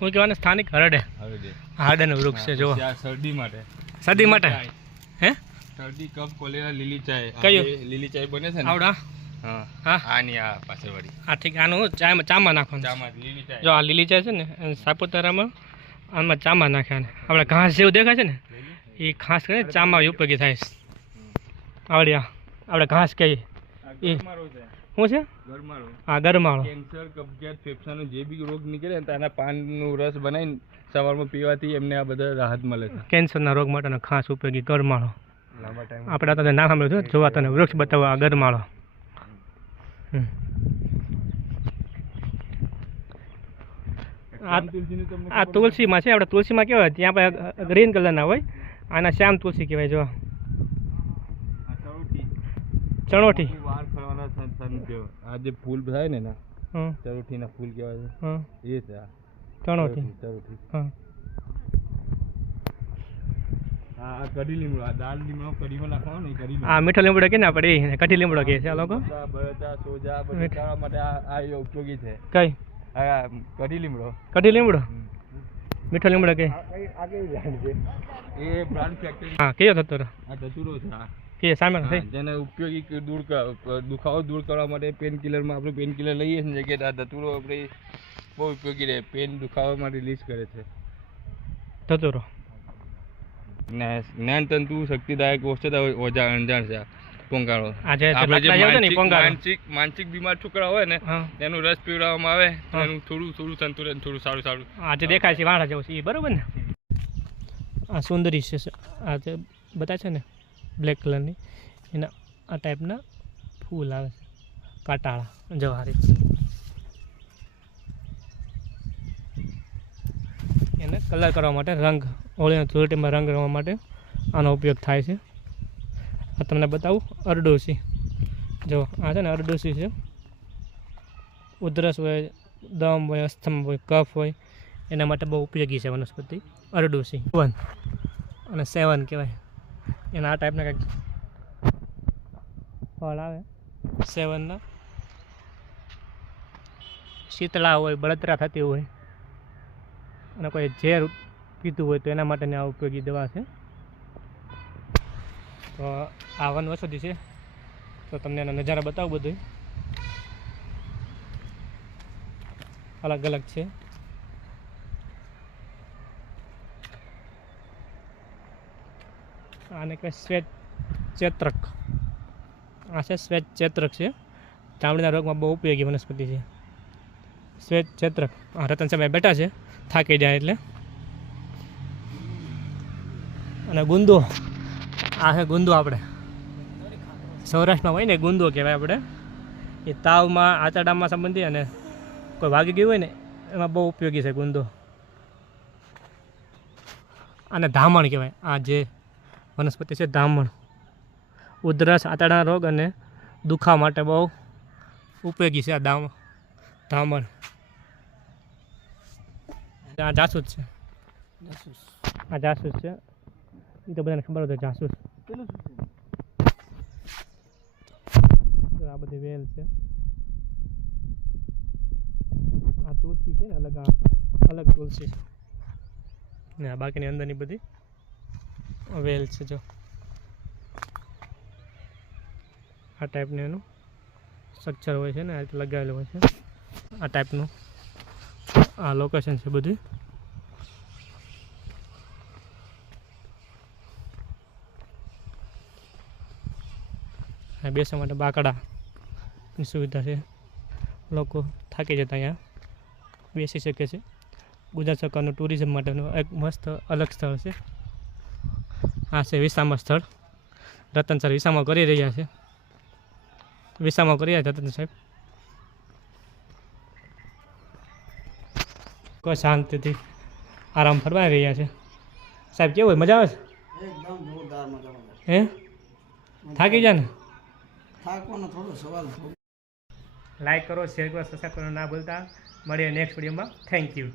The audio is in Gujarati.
હું કહેવાનું સ્થાનિક હરડે હરડેનું વૃક્ષ છે જો શરદી માટે હે શરદી કફ કોલેરા લીલી ચાય કયું લીલી ચાય બને છે ને આવડા હા હા આની આ પાછળવાળી હા ઠીક આનું ચામાં નાખવાનું ચામાં લીલી ચાય જો આ લીલી ચાય છે ને સાપુતારામાં આમાં ચામાં નાખ્યા ને આપણે ઘાસ જેવું દેખાય છે ને એ ખાસ કરીને ચામાં ઉપયોગી થાય છે આપણે ઘાસ કહીએ એ શું છે હા ગરમાળો કેન્સર કબજિયાત ફેફસાનો જે બી રોગ નીકળે ને તો એના પાનનું રસ બનાવીને સવારમાં પીવાથી એમને આ બધા રાહત મળે છે કેન્સરના રોગ માટેનો ખાસ ઉપયોગી ગરમાળો લાંબા ટાઈમ આપણે તને ના સાંભળ્યું છે જોવા તને વૃક્ષ બતાવો આ ગરમાળો આ તુલસીમાં છે આપણે તુલસીમાં કેવા હોય ત્યાં આપણે ગ્રીન કલરના હોય આના શ્યામ તુલસી કહેવાય જો ચણોઠી વાર ખરવાના આ જે ફૂલ થાય ને ચરોઠીના ફૂલ કહેવાય છે એ છે આ ચણોઠી ચરોઠી હા કઢી લીમડો આ દાળ લીમડો કઢીમાં નાખવાનો ને કઢી આ મીઠો લીમડો કે ને આપણે કઢી લીમડો કહે છે આ લોકો બળતા સોજા બધું કરવા માટે આ ઉપયોગી છે કઈ આ કઢી લીમડો મીઠો લીમડો કે આ કેવી બ્રાન્ડ છે એ બ્રાન્ડ ફેક્ટરી હા કયો થતો આ ધતુરો છે આ કે સામે થઈ જેને ઉપયોગી દુખાવો દૂર કરવા માટે પેન કિલરમાં આપણે પેન કિલર લઈએ છીએ કે આ ધતુરો આપણે બહુ ઉપયોગી રહે પેન દુખાવા માટે રિલીઝ કરે છે ધતુરો જ્ઞાન તંતુ શક્તિદાયક ઔષધ ઓજા અંજાણ છે પોંગાળો માનસિક બીમાર છોકરા હોય ને એનું રસ પીવડાવવામાં આવે તો એનું થોડું સંતુલન થોડું સારું આજે દેખાય છે વાળા જેવું છે એ બરોબર ને આ સુંદરી છે આ જે બતાવે છે ને બ્લેક કલરની એના આ ટાઈપના ફૂલ આવે છે કાંટાળા જવારી એને કલર કરવા માટે રંગ હોળીના ધૂળેટીમાં રંગ કરવા માટે આનો ઉપયોગ થાય છે આ તમને બતાવું અરડોસી જો આ છે ને અરડોસી છે ઉધરસ હોય દમ હોય અસ્થમા હોય કફ હોય એના માટે બહુ ઉપયોગી છે વનસ્પતિ અરડોસી 1 અને 7 કહેવાય એના આ ટાઈપના કંઈક ફળ આવે 7ના શીતળા હોય બળતરા થતી હોય અને કોઈ ઝેર પીતું હોય તો એના માટેની આ ઉપયોગી દવા છે તો આ વનૌષધિ છે તો તમને એનો નજારા બતાવું બધું અલગ અલગ છે આને કહેવાય શ્વેત ચેત્રક આ છે શ્વેત ચેત્રક છે ચામડીના રોગમાં બહુ ઉપયોગી વનસ્પતિ છે શ્વેત ચેત્રક આ રતન સાહેબ બેઠા છે થાકી જાય એટલે અને ગુંદો આ છે ગુંદો આપણે સૌરાષ્ટ્રમાં હોય ને ગુંદો કહેવાય આપણે એ તાવમાં આંતરડામાં સંબંધી અને કોઈ વાગી ગયું હોય ને એમાં બહુ ઉપયોગી છે ગુંદો અને ધામણ કહેવાય આ જે વનસ્પતિ છે ધામણ ઉધરસ આંતરડાના રોગ અને દુખાવા માટે બહુ ઉપયોગી છે આ ધામણ આ જાસૂસ છે આ જાસૂસ છે એ તો બધાને ખબર હોય જાસૂસ આ બધી વેલ છે આ તુલસી છે ને અલગ તુલસી છે ને આ બાકીની અંદરની બધી વેલ છે જો આ ટાઈપનું એનું સ્ટ્રક્ચર હોય છે ને આ રીતે લગાવેલું હોય છે આ ટાઈપનું આ લોકેશન છે બધી બેસવા માટે બાકડાની સુવિધા છે લોકો થાકી જતા અહીંયા બેસી શકે છે ગુજરાત સરકારનું ટુરિઝમ માટેનું એક મસ્ત અલગ સ્થળ છે આ છે વિસામા સ્થળ રતન સર વિસામા કરી રહ્યા છે વિસામા કરી રહ્યા રતન સાહેબ કોઈ શાંતિથી આરામ ફરવાઈ રહ્યા છે સાહેબ કેવું હોય મજા આવે છે એકદમ જોરદાર મજા આવે હે થાકી જાય ને થાકવાનો થોડો સવાલ લાઈક કરો શેર કરો સબસ્ક્રાઈબ કરવાનું ના ભૂલતા મળીએ નેક્સ્ટ વિડીયોમાં થેન્ક યુ